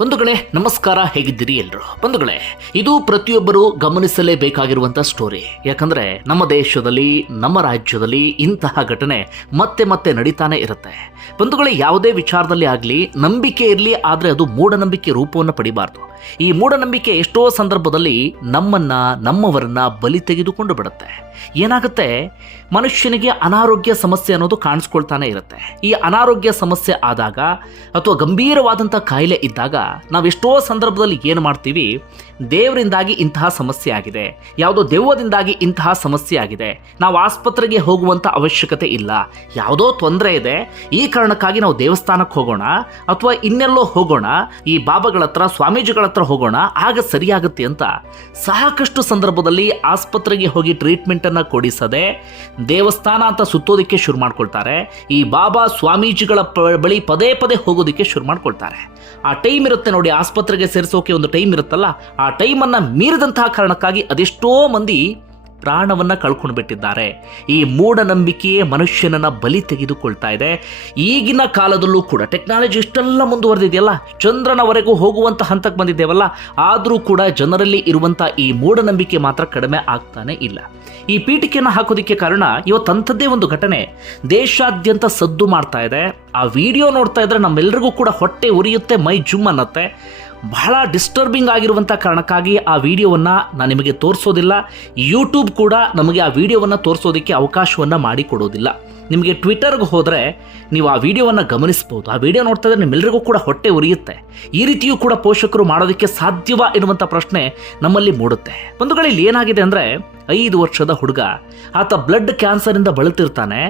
ಬಂಧುಗಳೇ, ನಮಸ್ಕಾರ, ಹೇಗಿದ್ದೀರಿ ಎಲ್ರು? ಬಂಧುಗಳೇ, ಇದು ಪ್ರತಿಯೊಬ್ಬರು ಗಮನಿಸಲೇಬೇಕಾಗಿರುವಂತಹ ಸ್ಟೋರಿ ಯಾಕಂದ್ರೆ ನಮ್ಮ ದೇಶದಲ್ಲಿ, ನಮ್ಮ ರಾಜ್ಯದಲ್ಲಿ ಇಂತಹ ಘಟನೆ ಮತ್ತೆ ಮತ್ತೆ ನಡೀತಾನೆ ಇರುತ್ತೆ. ಬಂಧುಗಳೇ, ಯಾವುದೇ ವಿಚಾರದಲ್ಲಿ ಆಗಲಿ, ನಂಬಿಕೆ ಇರಲಿ, ಆದರೆ ಅದು ಮೂಢನಂಬಿಕೆ ರೂಪವನ್ನು ಪಡಿಬಾರ್ದು. ಈ ಮೂಢನಂಬಿಕೆ ಎಷ್ಟೋ ಸಂದರ್ಭದಲ್ಲಿ ನಮ್ಮನ್ನ, ನಮ್ಮವರನ್ನ ಬಲಿ ತೆಗೆದುಕೊಂಡು ಬಿಡುತ್ತೆ. ಏನಾಗುತ್ತೆ? ಮನುಷ್ಯನಿಗೆ ಅನಾರೋಗ್ಯ ಸಮಸ್ಯೆ ಅನ್ನೋದು ಕಾಣಿಸ್ಕೊಳ್ತಾನೆ ಇರುತ್ತೆ. ಈ ಅನಾರೋಗ್ಯ ಸಮಸ್ಯೆ ಆದಾಗ ಅಥವಾ ಗಂಭೀರವಾದಂಥ ಕಾಯಿಲೆ ಇದ್ದಾಗ ನಾವು ಎಷ್ಟೋ ಸಂದರ್ಭದಲ್ಲಿ ಏನು ಮಾಡ್ತೀವಿ? ದೇವರಿಂದಾಗಿ ಇಂತಹ ಸಮಸ್ಯೆ ಆಗಿದೆ. ಯಾವುದೋ ದೆವ್ವದಿಂದಾಗಿ ಇಂತಹ ಸಮಸ್ಯೆ ಆಗಿದೆ. ನಾವು ಆಸ್ಪತ್ರೆಗೆ ಹೋಗುವಂಥ ಅವಶ್ಯಕತೆ ಇಲ್ಲ. ಯಾವುದೋ ತೊಂದರೆ ಇದೆ. ಈ ಕಾರಣಕ್ಕಾಗಿ ನಾವು ದೇವಸ್ಥಾನಕ್ಕೆ ಹೋಗೋಣ, ಅಥವಾ ಇನ್ನೆಲ್ಲೋ ಹೋಗೋಣ, ಈ ಬಾಬಾಗಳ ಹತ್ರ, ಸ್ವಾಮೀಜಿಗಳ ಹತ್ರ ಹೋಗೋಣ, ಆಗ ಸರಿಯಾಗುತ್ತೆ ಅಂತ ಸಾಕಷ್ಟು ಸಂದರ್ಭದಲ್ಲಿ ಆಸ್ಪತ್ರೆಗೆ ಹೋಗಿ ಟ್ರೀಟ್ಮೆಂಟನ್ನು ಕೊಡಿಸದೆ ದೇವಸ್ಥಾನ ಅಂತ ಸುತ್ತೋದಕ್ಕೆ ಶುರು ಮಾಡ್ಕೊಳ್ತಾರೆ. ಈ ಬಾಬಾ ಸ್ವಾಮೀಜಿಗಳ ಬಳಿ ಪದೇ ಪದೇ ಹೋಗೋದಕ್ಕೆ ಶುರು ಮಾಡ್ಕೊಳ್ತಾರೆ. ಆ ಟೈಮ್ ಇರುತ್ತೆ ನೋಡಿ ಆಸ್ಪತ್ರೆಗೆ ಸೇರಿಸೋಕೆ ಒಂದು ಟೈಮ್ ಇರುತ್ತಲ್ಲ ಆ ಟೈಮನ್ನು ಮೀರಿದಂತಹ ಕಾರಣಕ್ಕಾಗಿ ಅದೆಷ್ಟೋ ಮಂದಿ ಪ್ರಾಣವನ್ನ ಕಳ್ಕೊಂಡು ಬಿಟ್ಟಿದ್ದಾರೆ ಈ ಮೂಢನಂಬಿಕೆಯೇ ಮನುಷ್ಯನನ್ನು ಬಲಿ ತೆಗೆದುಕೊಳ್ತಾ ಇದೆ. ಈಗಿನ ಕಾಲದಲ್ಲೂ ಕೂಡ ಟೆಕ್ನಾಲಜಿ ಇಷ್ಟೆಲ್ಲ ಮುಂದುವರೆದಿದೆಯಲ್ಲ? ಚಂದ್ರನವರೆಗೂ ಹೋಗುವಂಥ ಹಂತಕ್ಕೆ ಬಂದಿದ್ದೇವಲ್ಲ? ಆದರೂ ಕೂಡ ಜನರಲ್ಲಿ ಇರುವಂಥ ಈ ಮೂಢನಂಬಿಕೆ ಮಾತ್ರ ಕಡಿಮೆ ಆಗ್ತಾನೆ ಇಲ್ಲ. ಈ ಪೀಠಿಕೆಯನ್ನು ಹಾಕೋದಕ್ಕೆ ಕಾರಣ ಇವತ್ತಂಥದ್ದೇ ಒಂದು ಘಟನೆ. ದೇಶಾದ್ಯಂತ ಸದ್ದು ಮಾಡ್ತಾ ಇದೆ. ಆ ವಿಡಿಯೋ ನೋಡ್ತಾ ಇದ್ರೆ ನಮ್ಮೆಲ್ಲರಿಗೂ ಕೂಡ ಹೊಟ್ಟೆ ಉರಿಯುತ್ತೆ, ಮೈ ಜುಮ್ ಅನ್ನತ್ತೆ. ಬಹಳ ಡಿಸ್ಟರ್ಬಿಂಗ್ ಆಗಿರುವಂಥ ಕಾರಣಕ್ಕಾಗಿ ಆ ವಿಡಿಯೋವನ್ನು ನಾನು ನಿಮಗೆ ತೋರಿಸೋದಿಲ್ಲ. ಯೂಟ್ಯೂಬ್ ಕೂಡ ನಮಗೆ ಆ ವಿಡಿಯೋವನ್ನು ತೋರಿಸೋದಕ್ಕೆ ಅವಕಾಶವನ್ನು ಮಾಡಿಕೊಡೋದಿಲ್ಲ. ನಿಮಗೆ ಟ್ವಿಟರ್ಗೆ ಹೋದರೆ ನೀವು ಆ ವಿಡಿಯೋವನ್ನು ಗಮನಿಸ್ಬೋದು. ಆ ವಿಡಿಯೋ ನೋಡ್ತಾ ಇದ್ರೆ ನಿಮ್ಮೆಲ್ಲರಿಗೂ ಕೂಡ ಹೊಟ್ಟೆ ಉರಿಯುತ್ತೆ. ಈ ರೀತಿಯೂ ಕೂಡ ಪೋಷಕರು ಮಾಡೋದಕ್ಕೆ ಸಾಧ್ಯವಾ ಎನ್ನುವಂಥ ಪ್ರಶ್ನೆ ನಮ್ಮಲ್ಲಿ ಮೂಡುತ್ತೆ. ಬಂಧುಗಳಲ್ಲಿ ಏನಾಗಿದೆ ಅಂದರೆ ಐದು ವರ್ಷದ ಹುಡುಗ. ಆತ ಬ್ಲಡ್ ಕ್ಯಾನ್ಸರಿಂದ ಬಳಲ್ತಿರ್ತಾನೆ.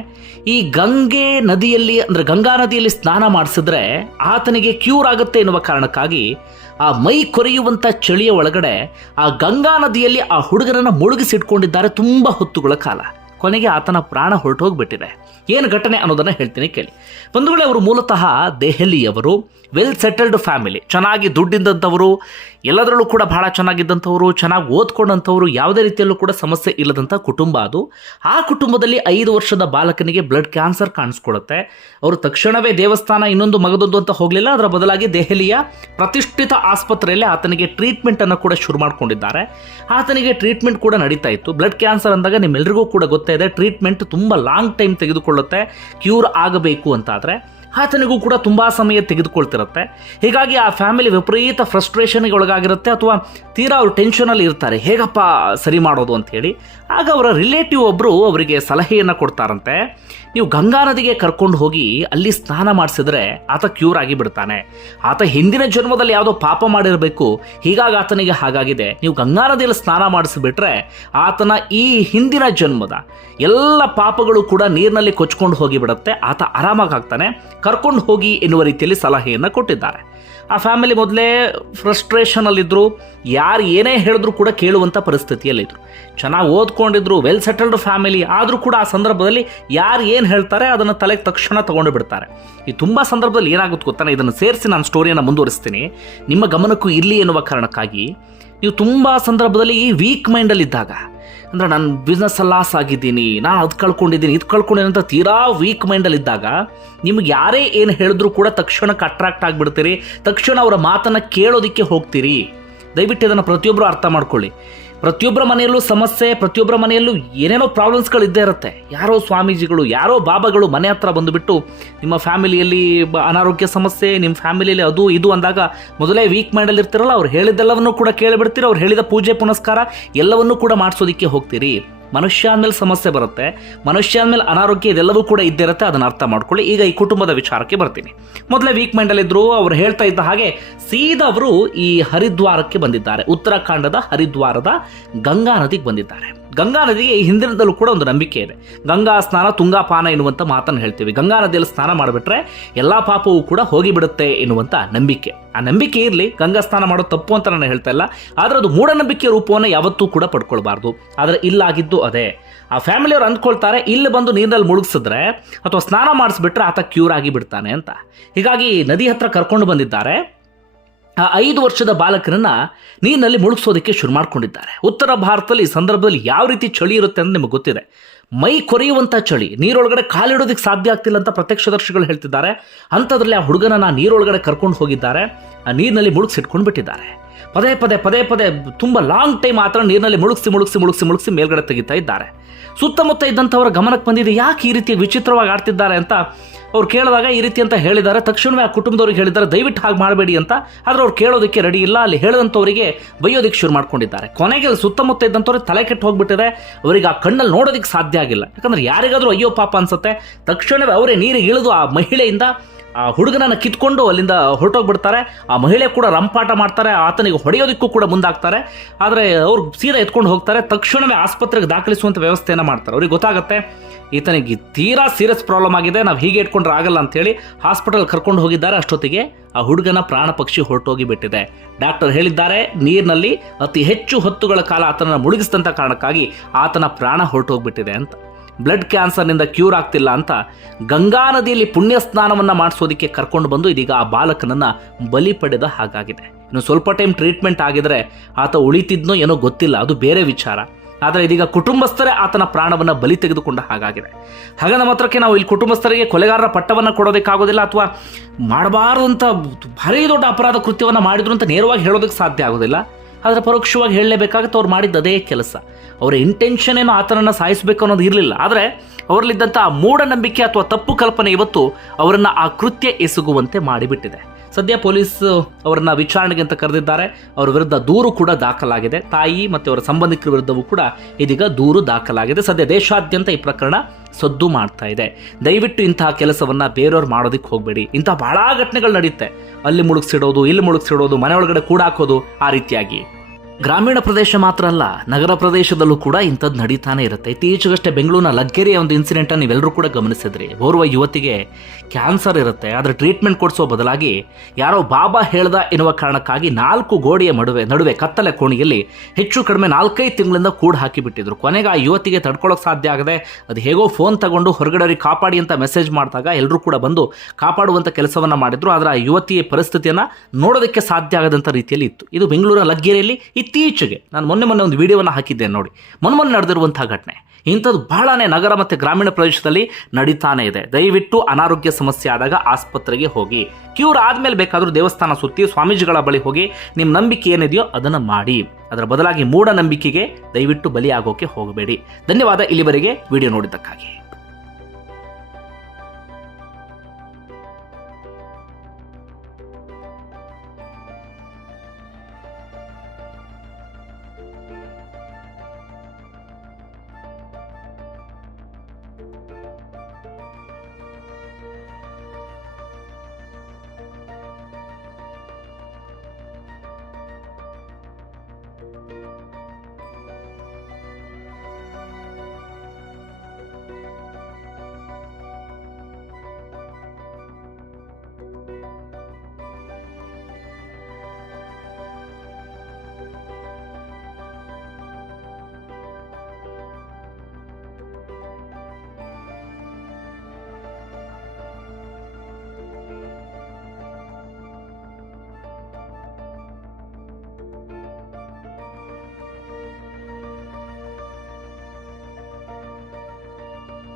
ಈ ಗಂಗೆ ನದಿಯಲ್ಲಿ, ಅಂದರೆ ಗಂಗಾ ನದಿಯಲ್ಲಿ ಸ್ನಾನ ಮಾಡಿಸಿದ್ರೆ ಆತನಿಗೆ ಕ್ಯೂರ್ ಆಗುತ್ತೆ ಎನ್ನುವ ಕಾರಣಕ್ಕಾಗಿ ಆ ಮೈ ಕೊರೆಯುವಂಥ ಚಳಿಯ ಒಳಗಡೆ ಆ ಗಂಗಾ ನದಿಯಲ್ಲಿ ಆ ಹುಡುಗನನ್ನು ಮುಳುಗಿಸಿಟ್ಕೊಂಡಿದ್ದಾರೆ ತುಂಬ ಹೊತ್ತುಗಳ ಕಾಲ. ಕೊನೆಗೆ ಆತನ ಪ್ರಾಣ ಹೊರಟೋಗ್ಬಿಟ್ಟಿದೆ. ಏನು ಘಟನೆ ಅನ್ನೋದನ್ನು ಹೇಳ್ತೀನಿ ಕೇಳಿ. ಬಂಧುಗಳೇ, ಅವರು ಮೂಲತಃ ದೆಹಲಿಯವರು ವೆಲ್ ಸೆಟಲ್ಡ್ ಫ್ಯಾಮಿಲಿ ಚೆನ್ನಾಗಿ ದುಡ್ಡಿದ್ದಂಥವರು ಎಲ್ಲದರಲ್ಲೂ ಕೂಡ ಬಹಳ ಚೆನ್ನಾಗಿದ್ದಂಥವರು, ಚೆನ್ನಾಗಿ ಓದ್ಕೊಂಡಂಥವ್ರು ಯಾವುದೇ ರೀತಿಯಲ್ಲೂ ಕೂಡ ಸಮಸ್ಯೆ ಇಲ್ಲದಂಥ ಕುಟುಂಬ ಅದು. ಆ ಕುಟುಂಬದಲ್ಲಿ ಐದು ವರ್ಷದ ಬಾಲಕನಿಗೆ ಬ್ಲಡ್ ಕ್ಯಾನ್ಸರ್ ಕಾಣಿಸ್ಕೊಳುತ್ತೆ. ಅವರು ತಕ್ಷಣವೇ ದೇವಸ್ಥಾನ ಇನ್ನೊಂದು ಮಗದೊಂದು ಅಂತ ಹೋಗಲಿಲ್ಲ, ಅದರ ಬದಲಾಗಿ ದೆಹಲಿಯ ಪ್ರತಿಷ್ಠಿತ ಆಸ್ಪತ್ರೆಯಲ್ಲಿ ಆತನಿಗೆ ಟ್ರೀಟ್ಮೆಂಟನ್ನು ಕೂಡ ಶುರು ಮಾಡಿಕೊಂಡಿದ್ದಾರೆ. ಆತನಿಗೆ ಟ್ರೀಟ್ಮೆಂಟ್ ಕೂಡ ನಡೀತಾ ಇತ್ತು. ಬ್ಲಡ್ ಕ್ಯಾನ್ಸರ್ ಅಂದಾಗ ನಿಮ್ಮೆಲ್ಲರಿಗೂ ಕೂಡ ಗೊತ್ತೇ ಇದೆ ಟ್ರೀಟ್ಮೆಂಟ್ ತುಂಬ ಲಾಂಗ್ ಟೈಮ್ ತೆಗೆದುಕೊಳ್ಳುತ್ತೆ ಕ್ಯೂರ್ ಆಗಬೇಕು ಅಂತಾದರೆ. ಆತನಿಗೂ ಕೂಡ ತುಂಬ ಸಮಯ ತೆಗೆದುಕೊಳ್ತಿರುತ್ತೆ. ಹೀಗಾಗಿ ಆ ಫ್ಯಾಮಿಲಿ ವಿಪರೀತ ಫ್ರಸ್ಟ್ರೇಷನ್ಗೆ ಒಳಗಾಗಿರುತ್ತೆ ಅಥವಾ ತೀರಾ ಅವರು ಟೆನ್ಷನಲ್ಲಿ ಇರ್ತಾರೆ. ಹೇಗಪ್ಪ ಸರಿ ಮಾಡೋದು ಅಂತ ಹೇಳಿ ಆಗ ಅವರ ರಿಲೇಟಿವ್ ಒಬ್ಬರು ಅವರಿಗೆ ಸಲಹೆಯನ್ನು ಕೊಡ್ತಾರಂತೆ. ನೀವು ಗಂಗಾ ನದಿಗೆ ಕರ್ಕೊಂಡು ಹೋಗಿ ಅಲ್ಲಿ ಸ್ನಾನ ಮಾಡಿಸಿದ್ರೆ ಆತ ಕ್ಯೂರ್ ಆಗಿ ಬಿಡ್ತಾನೆ. ಆತ ಹಿಂದಿನ ಜನ್ಮದಲ್ಲಿ ಯಾವುದೋ ಪಾಪ ಮಾಡಿರಬೇಕು. ಹೀಗಾಗಿ ಆತನಿಗೆ ಹಾಗಾಗಿದೆ. ನೀವು ಗಂಗಾ ನದಿಯಲ್ಲಿ ಸ್ನಾನ ಮಾಡಿಸಿಬಿಟ್ರೆ ಆತನ ಈ ಹಿಂದಿನ ಜನ್ಮದ ಎಲ್ಲ ಪಾಪಗಳು ಕೂಡ ನೀರಿನಲ್ಲಿ ಕೊಚ್ಕೊಂಡು ಹೋಗಿಬಿಡುತ್ತೆ. ಆತ ಆರಾಮಾಗಿ ಆಗ್ತಾನೆ. ಕರ್ಕೊಂಡು ಹೋಗಿ ಎನ್ನುವ ರೀತಿಯಲ್ಲಿ ಸಲಹೆಯನ್ನು ಕೊಟ್ಟಿದ್ದಾರೆ. ಆ ಫ್ಯಾಮಿಲಿ ಮೊದಲೇ ಫ್ರಸ್ಟ್ರೇಷನಲ್ಲಿದ್ದರು ಯಾರು ಏನೇ ಹೇಳಿದ್ರು ಕೂಡ ಕೇಳುವಂಥ ಪರಿಸ್ಥಿತಿಯಲ್ಲಿದ್ದರು ಚೆನ್ನಾಗಿ ಓದ್ಕೊಂಡಿದ್ರು ವೆಲ್ ಸೆಟಲ್ಡ್ ಫ್ಯಾಮಿಲಿ ಆದರೂ ಕೂಡ ಆ ಸಂದರ್ಭದಲ್ಲಿ ಯಾರು ಏನು ಹೇಳ್ತಾರೆ ಅದನ್ನು ತಲೆಗೆ ತಕ್ಷಣ ತೊಗೊಂಡು ಬಿಡ್ತಾರೆ. ಈ ತುಂಬ ಸಂದರ್ಭದಲ್ಲಿ ಏನಾಗುತ್ತೆ ಗೊತ್ತಾನೆ? ಇದನ್ನು ಸೇರಿಸಿ ನಾನು ಸ್ಟೋರಿಯನ್ನು ಮುಂದುವರಿಸ್ತೀನಿ. ನಿಮ್ಮ ಗಮನಕ್ಕೂ ಇರಲಿ ಎನ್ನುವ ಕಾರಣಕ್ಕಾಗಿ ನೀವು ತುಂಬ ಸಂದರ್ಭದಲ್ಲಿ ಈ ವೀಕ್ ಮೈಂಡಲ್ಲಿದ್ದಾಗ ಅಂದರೆ ನಾನು ಬಿಸ್ನೆಸ್ ಲಾಸ್ ಆಗಿದ್ದೀನಿ, ನಾನು ಅದು ಕಳ್ಕೊಂಡಿದ್ದೀನಿ, ಇದು ಕಳ್ಕೊಂಡಿದ್ದೀನಿ ಅಂತ ತೀರಾ ವೀಕ್ ಮೈಂಡಲ್ಲಿದ್ದಾಗ ನಿಮ್ಗೆ ಯಾರೇ ಏನು ಹೇಳಿದ್ರು ಕೂಡ ತಕ್ಷಣಕ್ಕೆ ಅಟ್ರಾಕ್ಟ್ ಆಗಿಬಿಡ್ತೀರಿ, ತಕ್ಷಣ ಅವರ ಮಾತನ್ನು ಕೇಳೋದಕ್ಕೆ ಹೋಗ್ತೀರಿ. ದಯವಿಟ್ಟು ಇದನ್ನು ಪ್ರತಿಯೊಬ್ಬರು ಅರ್ಥ ಮಾಡ್ಕೊಳ್ಳಿ. ಪ್ರತಿಯೊಬ್ಬರ ಮನೆಯಲ್ಲೂ ಸಮಸ್ಯೆ, ಪ್ರತಿಯೊಬ್ಬರ ಮನೆಯಲ್ಲೂ ಏನೇನೋ ಪ್ರಾಬ್ಲಮ್ಸ್ಗಳು ಇದ್ದೇ ಇರುತ್ತೆ. ಯಾರೋ ಸ್ವಾಮೀಜಿಗಳು, ಯಾರೋ ಬಾಬಾಗಳು ಮನೆ ಹತ್ರ ಬಂದುಬಿಟ್ಟು ನಿಮ್ಮ ಫ್ಯಾಮಿಲಿಯಲ್ಲಿ ಅನಾರೋಗ್ಯ ಸಮಸ್ಯೆ, ನಿಮ್ಮ ಫ್ಯಾಮಿಲಿಯಲ್ಲಿ ಅದು ಇದು ಅಂದಾಗ ಮೊದಲೇ ವೀಕ್ ಮೈಂಡಲ್ಲಿ ಇರ್ತಿರಲ್ಲ ಅವ್ರು ಹೇಳಿದ್ದೆಲ್ಲವನ್ನೂ ಕೂಡ ಕೇಳಿಬಿಡ್ತೀರಿ, ಅವ್ರು ಹೇಳಿದ ಪೂಜೆ ಪುನಸ್ಕಾರ ಎಲ್ಲವನ್ನೂ ಕೂಡ ಮಾಡಿಸೋದಕ್ಕೆ ಹೋಗ್ತೀರಿ. ಮನುಷ್ಯ ಅಂದಮೇಲೆ ಸಮಸ್ಯೆ ಬರುತ್ತೆ ಮನುಷ್ಯ ಅಂದಮೇಲೆ ಅನಾರೋಗ್ಯ ಇದೆಲ್ಲವೂ ಕೂಡ ಇದ್ದೇ ಇರುತ್ತೆ, ಅದನ್ನು ಅರ್ಥ ಮಾಡ್ಕೊಳ್ಳಿ. ಈಗ ಈ ಕುಟುಂಬದ ವಿಚಾರಕ್ಕೆ ಬರ್ತೀನಿ. ಮೊದಲೇ ವೀಕ್ ಮೈಂಡಲ್ಲಿದ್ದರು ಅವರು ಹೇಳ್ತಾ ಇದ್ದ ಹಾಗೆ ಸೀದಾ ಅವರು ಈ ಹರಿದ್ವಾರಕ್ಕೆ ಬಂದಿದ್ದಾರೆ. ಉತ್ತರಾಖಂಡದ ಹರಿದ್ವಾರದ ಗಂಗಾ ನದಿಗೆ ಬಂದಿದ್ದಾರೆ. ಗಂಗಾ ನದಿಗೆ ಈ ಹಿಂದಿನದಲ್ಲೂ ಕೂಡ ಒಂದು ನಂಬಿಕೆ ಇದೆ. ಗಂಗಾ ಸ್ನಾನ ತುಂಗಾಪಾನ ಎನ್ನುವಂಥ ಮಾತನ್ನು ಹೇಳ್ತೀವಿ. ಗಂಗಾ ನದಿಯಲ್ಲಿ ಸ್ನಾನ ಮಾಡಿಬಿಟ್ರೆ ಎಲ್ಲ ಪಾಪವೂ ಕೂಡ ಹೋಗಿಬಿಡುತ್ತೆ ಎನ್ನುವಂಥ ನಂಬಿಕೆ. ಆ ನಂಬಿಕೆ ಇರಲಿ, ಗಂಗಾ ಸ್ನಾನ ಮಾಡೋದು ತಪ್ಪು ಅಂತ ನಾನು ಹೇಳ್ತಾ ಇಲ್ಲ. ಆದರೆ ಅದು ಮೂಢನಂಬಿಕೆ ರೂಪವನ್ನು ಯಾವತ್ತೂ ಕೂಡ ಪಡ್ಕೊಳ್ಬಾರ್ದು. ಆದರೆ ಇಲ್ಲಾಗಿದ್ದು ಅದೇ. ಆ ಫ್ಯಾಮಿಲಿಯವ್ರು ಅಂದ್ಕೊಳ್ತಾರೆ, ಇಲ್ಲಿ ಬಂದು ನೀರಿನಲ್ಲಿ ಮುಳುಗಿಸಿದ್ರೆ ಅಥವಾ ಸ್ನಾನ ಮಾಡಿಸ್ಬಿಟ್ರೆ ಆತ ಕ್ಯೂರ್ ಆಗಿ ಬಿಡ್ತಾನೆ ಅಂತ. ಹೀಗಾಗಿ ನದಿ ಹತ್ರ ಕರ್ಕೊಂಡು ಬಂದಿದ್ದಾರೆ. ಆ ಐದು ವರ್ಷದ ಬಾಲಕನನ್ನ ನೀರಿನಲ್ಲಿ ಮುಳುಗಿಸೋದಕ್ಕೆ ಶುರು ಮಾಡ್ಕೊಂಡಿದ್ದಾರೆ. ಉತ್ತರ ಭಾರತದಲ್ಲಿ ಈ ಸಂದರ್ಭದಲ್ಲಿ ಯಾವ ರೀತಿ ಚಳಿ ಇರುತ್ತೆ ಅಂತ ನಿಮಗೆ ಗೊತ್ತಿದೆ. ಮೈ ಕೊರೆಯುವಂಥ ಚಳಿ, ನೀರೊಳಗಡೆ ಕಾಲಿಡೋದಕ್ಕೆ ಸಾಧ್ಯ ಆಗ್ತಿಲ್ಲ ಅಂತ ಪ್ರತ್ಯಕ್ಷದರ್ಶಿಗಳು ಹೇಳ್ತಿದ್ದಾರೆ. ಅಂಥದ್ರಲ್ಲಿ ಆ ಹುಡುಗನನ್ನ ನೀರೊಳಗಡೆ ಕರ್ಕೊಂಡು ಹೋಗಿದ್ದಾರೆ. ಆ ನೀರಿನಲ್ಲಿ ಮುಳುಗಿಸಿಟ್ಕೊಂಡು ಬಿಟ್ಟಿದ್ದಾರೆ. ಪದೇ ಪದೇ ಪದೇ ಪದೇ ತುಂಬ ಲಾಂಗ್ ಟೈಮ್ ಆ ಥರ ನೀರಿನಲ್ಲಿ ಮುಳುಗಿಸಿ ಮುಳುಗಿಸಿ ಮುಳುಗಿಸಿ ಮುಳುಗಿಸಿ ಮೇಲ್ಗಡೆ ತೆಗಿತಾ ಇದ್ದಾರೆ. ಸುತ್ತಮುತ್ತ ಇದ್ದಂಥವರ ಗಮನಕ್ಕೆ ಬಂದಿದೆ, ಯಾಕೆ ಈ ರೀತಿ ವಿಚಿತ್ರವಾಗಿ ಆಡ್ತಿದ್ದಾರೆ ಅಂತ ಅವ್ರು ಕೇಳಿದಾಗ ಈ ರೀತಿ ಅಂತ ಹೇಳಿದ್ದಾರೆ. ತಕ್ಷಣವೇ ಆ ಕುಟುಂಬದವ್ರಿಗೆ ಹೇಳಿದ್ದಾರೆ, ದಯವಿಟ್ಟು ಹಾಗೆ ಮಾಡಬೇಡಿ ಅಂತ. ಆದರೆ ಅವ್ರು ಕೇಳೋದಕ್ಕೆ ರೆಡಿ ಇಲ್ಲ. ಅಲ್ಲಿ ಹೇಳಿದಂಥವರಿಗೆ ಬೈಯೋದಕ್ಕೆ ಶುರು ಮಾಡ್ಕೊಂಡಿದ್ದಾರೆ. ಕೊನೆಗೆ ಸುತ್ತಮುತ್ತ ಇದ್ದಂಥವ್ರಿಗೆ ತಲೆ ಕೆಟ್ಟು ಹೋಗ್ಬಿಟ್ಟಿದೆ. ಅವರಿಗೆ ಆ ಕಣ್ಣಲ್ಲಿ ನೋಡೋದಕ್ಕೆ ಸಾಧ್ಯ ಆಗಿಲ್ಲ. ಯಾಕಂದ್ರೆ ಯಾರಿಗಾದರೂ ಅಯ್ಯೋ ಪಾಪ ಅನ್ಸುತ್ತೆ. ತಕ್ಷಣವೇ ಅವರೇ ನೀರಿಗೆ ಇಳಿದು ಆ ಮಹಿಳೆಯಿಂದ ಆ ಹುಡುಗನನ್ನ ಕಿತ್ಕೊಂಡು ಅಲ್ಲಿಂದ ಹೊರಟೋಗ್ಬಿಡ್ತಾರೆ. ಆ ಮಹಿಳೆ ಕೂಡ ರಂಪಾಟ ಮಾಡ್ತಾರೆ, ಆತನಿಗೆ ಹೊಡೆಯೋದಕ್ಕೂ ಕೂಡ ಮುಂದಾಗ್ತಾರೆ. ಆದರೆ ಅವ್ರು ಸೀದಾ ಎತ್ಕೊಂಡು ಹೋಗ್ತಾರೆ, ತಕ್ಷಣವೇ ಆಸ್ಪತ್ರೆಗೆ ದಾಖಲಿಸುವಂಥ ವ್ಯವಸ್ಥೆಯನ್ನು ಮಾಡ್ತಾರೆ. ಅವ್ರಿಗೆ ಗೊತ್ತಾಗುತ್ತೆ, ಈತನಿಗೆ ತೀರಾ ಸೀರಿಯಸ್ ಪ್ರಾಬ್ಲಮ್ ಆಗಿದೆ, ನಾವು ಹೀಗೆ ಇಟ್ಕೊಂಡ್ರೆ ಆಗಲ್ಲ ಅಂತೇಳಿ ಹಾಸ್ಪಿಟಲ್ ಕರ್ಕೊಂಡು ಹೋಗಿದ್ದಾರೆ. ಅಷ್ಟೊತ್ತಿಗೆ ಆ ಹುಡುಗನ ಪ್ರಾಣ ಪಕ್ಷಿ ಹೊರಟೋಗಿ ಬಿಟ್ಟಿದೆ. ಡಾಕ್ಟರ್ ಹೇಳಿದ್ದಾರೆ, ನೀರಿನಲ್ಲಿ ಅತಿ ಹೆಚ್ಚು ಹೊತ್ತುಗಳ ಕಾಲ ಆತನನ್ನು ಮುಳುಗಿಸಿದಂಥ ಕಾರಣಕ್ಕಾಗಿ ಆತನ ಪ್ರಾಣ ಹೊರಟೋಗ್ಬಿಟ್ಟಿದೆ ಅಂತ. ಬ್ಲಡ್ ಕ್ಯಾನ್ಸರ್ನಿಂದ ಕ್ಯೂರ್ ಆಗ್ತಿಲ್ಲ ಅಂತ ಗಂಗಾ ನದಿಯಲ್ಲಿ ಪುಣ್ಯ ಸ್ನಾನವನ್ನು ಮಾಡಿಸೋದಕ್ಕೆ ಕರ್ಕೊಂಡು ಬಂದು ಇದೀಗ ಆ ಬಾಲಕನನ್ನು ಬಲಿ ಪಡೆದ ಹಾಗಾಗಿದೆ. ಇನ್ನು ಸ್ವಲ್ಪ ಟೈಮ್ ಟ್ರೀಟ್ಮೆಂಟ್ ಆಗಿದ್ರೆ ಆತ ಉಳಿತಿದ್ನೋ ಏನೋ ಗೊತ್ತಿಲ್ಲ, ಅದು ಬೇರೆ ವಿಚಾರ. ಆದರೆ ಇದೀಗ ಕುಟುಂಬಸ್ಥರೇ ಆತನ ಪ್ರಾಣವನ್ನು ಬಲಿ ತೆಗೆದುಕೊಂಡ ಹಾಗಾಗಿದೆ. ಹಾಗೆ ನಮ್ಮ ಹತ್ರಕ್ಕೆ ನಾವು ಇಲ್ಲಿ ಕುಟುಂಬಸ್ಥರಿಗೆ ಕೊಲೆಗಾರರ ಪಟ್ಟವನ್ನು ಕೊಡೋದಕ್ಕಾಗೋದಿಲ್ಲ ಅಥವಾ ಮಾಡಬಾರದಂಥ ಭಾರಿ ದೊಡ್ಡ ಅಪರಾಧ ಕೃತ್ಯವನ್ನು ಮಾಡಿದ್ರು ಅಂತ ನೇರವಾಗಿ ಹೇಳೋದಕ್ಕೆ ಸಾಧ್ಯ ಆಗೋದಿಲ್ಲ? ಆದರೆ ಪರೋಕ್ಷವಾಗಿ ಹೇಳಲೇಬೇಕಾಗುತ್ತೆ ಅವ್ರು ಮಾಡಿದ್ದು ಅದೇ ಕೆಲಸ. ಅವರ ಇಂಟೆನ್ಷನ್ ಏನೋ ಆತನನ್ನು ಸಾಯಿಸಬೇಕು ಅನ್ನೋದು ಇರಲಿಲ್ಲ. ಆದರೆ ಅವರಲ್ಲಿದ್ದಂಥ ಮೂಢನಂಬಿಕೆ ಅಥವಾ ತಪ್ಪು ಕಲ್ಪನೆ ಇವತ್ತು ಅವರನ್ನು ಆ ಕೃತ್ಯ ಎಸಗುವಂತೆ ಮಾಡಿಬಿಟ್ಟಿದೆ. ಸದ್ಯ ಪೊಲೀಸ್ ಅವರನ್ನ ವಿಚಾರಣೆಗೆ ಅಂತ ಕರೆದಿದ್ದಾರೆ. ಅವರ ವಿರುದ್ಧ ದೂರು ಕೂಡ ದಾಖಲಾಗಿದೆ. ತಾಯಿ ಮತ್ತು ಅವರ ಸಂಬಂಧಿಕರ ವಿರುದ್ಧವೂ ಕೂಡ ಇದೀಗ ದೂರು ದಾಖಲಾಗಿದೆ. ಸದ್ಯ ದೇಶಾದ್ಯಂತ ಈ ಪ್ರಕರಣ ಸದ್ದು ಮಾಡ್ತಾ ಇದೆ. ದಯವಿಟ್ಟು ಇಂತಹ ಕೆಲಸವನ್ನ ಬೇರೆಯವ್ರು ಮಾಡೋದಕ್ಕೆ ಹೋಗಬೇಡಿ. ಇಂತಹ ಬಹಳ ಘಟನೆಗಳು ನಡೆಯುತ್ತೆ ಅಲ್ಲಿ ಮುಳುಗಿಸಿಡೋದು, ಇಲ್ಲಿ ಮುಳುಗಿಸಿಡೋದು, ಮನೆ ಒಳಗಡೆ ಕೂಡ ಹಾಕೋದು ಆ ರೀತಿಯಾಗಿ. ಗ್ರಾಮೀಣ ಪ್ರದೇಶ ಮಾತ್ರ ಅಲ್ಲ, ನಗರ ಪ್ರದೇಶದಲ್ಲೂ ಕೂಡ ಇಂಥದ್ದು ನಡೀತಾನೆ ಇರುತ್ತೆ. ಇತ್ತೀಚೆಗಷ್ಟೇ ಬೆಂಗಳೂರಿನ ಲಗ್ಗೆರೆಯ ಒಂದು ಇನ್ಸಿಡೆಂಟ್ ನೀವೆಲ್ಲರೂ ಕೂಡ ಗಮನಿಸಿದ್ರಿ. ಓರ್ವ ಯುವತಿಗೆ ಕ್ಯಾನ್ಸರ್ ಇರುತ್ತೆ, ಆದರೆ ಟ್ರೀಟ್ಮೆಂಟ್ ಕೊಡಿಸೋ ಬದಲಾಗಿ ಯಾರೋ ಬಾಬಾ ಹೇಳ್ದ ಎನ್ನುವ ಕಾರಣಕ್ಕಾಗಿ ನಾಲ್ಕು ಗೋಡೆಯ ಮಡುವೆ, ನಡುವೆ ಕತ್ತಲೆ ಕೋಣೆಯಲ್ಲಿ ಹೆಚ್ಚು ಕಡಿಮೆ ನಾಲ್ಕೈದು ತಿಂಗಳಿಂದ ಕೂಡ ಹಾಕಿಬಿಟ್ಟಿದ್ರು. ಕೊನೆಗೆ ಆ ಯುವತಿಗೆ ತಡ್ಕೊಳ್ಳೋಕೆ ಸಾಧ್ಯ ಆಗದೆ ಅದು ಹೇಗೋ ಫೋನ್ ತಗೊಂಡು ಹೊರಗಡೆ ಕಾಪಾಡಿ ಅಂತ ಮೆಸೇಜ್ ಮಾಡಿದಾಗ ಎಲ್ಲರೂ ಕೂಡ ಬಂದು ಕಾಪಾಡುವಂಥ ಕೆಲಸವನ್ನು ಮಾಡಿದ್ರು. ಆದರೆ ಆ ಯುವತಿಯ ಪರಿಸ್ಥಿತಿಯನ್ನು ನೋಡೋದಕ್ಕೆ ಸಾಧ್ಯ ಆಗದಂಥ ರೀತಿಯಲ್ಲಿ ಇತ್ತು. ಇದು ಬೆಂಗಳೂರಿನ ಲಗ್ಗೆರೆಯಲ್ಲಿ ಇತ್ತೀಚೆಗೆ ನಾನು ಮೊನ್ನೆ ಮೊನ್ನೆ ಒಂದು ವಿಡಿಯೋವನ್ನು ಹಾಕಿದ್ದೆ ನೋಡಿ. ಮೊನ್ನೆ ಮೊನ್ನೆ ನಡೆದಿರುವಂಥ ಘಟನೆ. ಇಂಥದ್ದು ಬಹಳನೇ ನಗರ ಮತ್ತು ಗ್ರಾಮೀಣ ಪ್ರದೇಶದಲ್ಲಿ ನಡೀತಾನೆ ಇದೆ. ದಯವಿಟ್ಟು ಅನಾರೋಗ್ಯ ಸಮಸ್ಯೆ ಆದಾಗ ಆಸ್ಪತ್ರೆಗೆ ಹೋಗಿ. ಕ್ಯೂರ್ ಆದಮೇಲೆ ಬೇಕಾದರೂ ದೇವಸ್ಥಾನ ಸುತ್ತಿ ಸ್ವಾಮೀಜಿಗಳ ಬಳಿ ಹೋಗಿ ನಿಮ್ಮ ನಂಬಿಕೆ ಏನಿದೆಯೋ ಅದನ್ನು ಮಾಡಿ. ಅದರ ಬದಲಾಗಿ ಮೂಢನಂಬಿಕೆಗೆ ದಯವಿಟ್ಟು ಬಲಿಯಾಗೋಕೆ ಹೋಗಬೇಡಿ. ಧನ್ಯವಾದ ಇಲ್ಲಿವರೆಗೆ ವಿಡಿಯೋ ನೋಡಿದ್ದಕ್ಕಾಗಿ.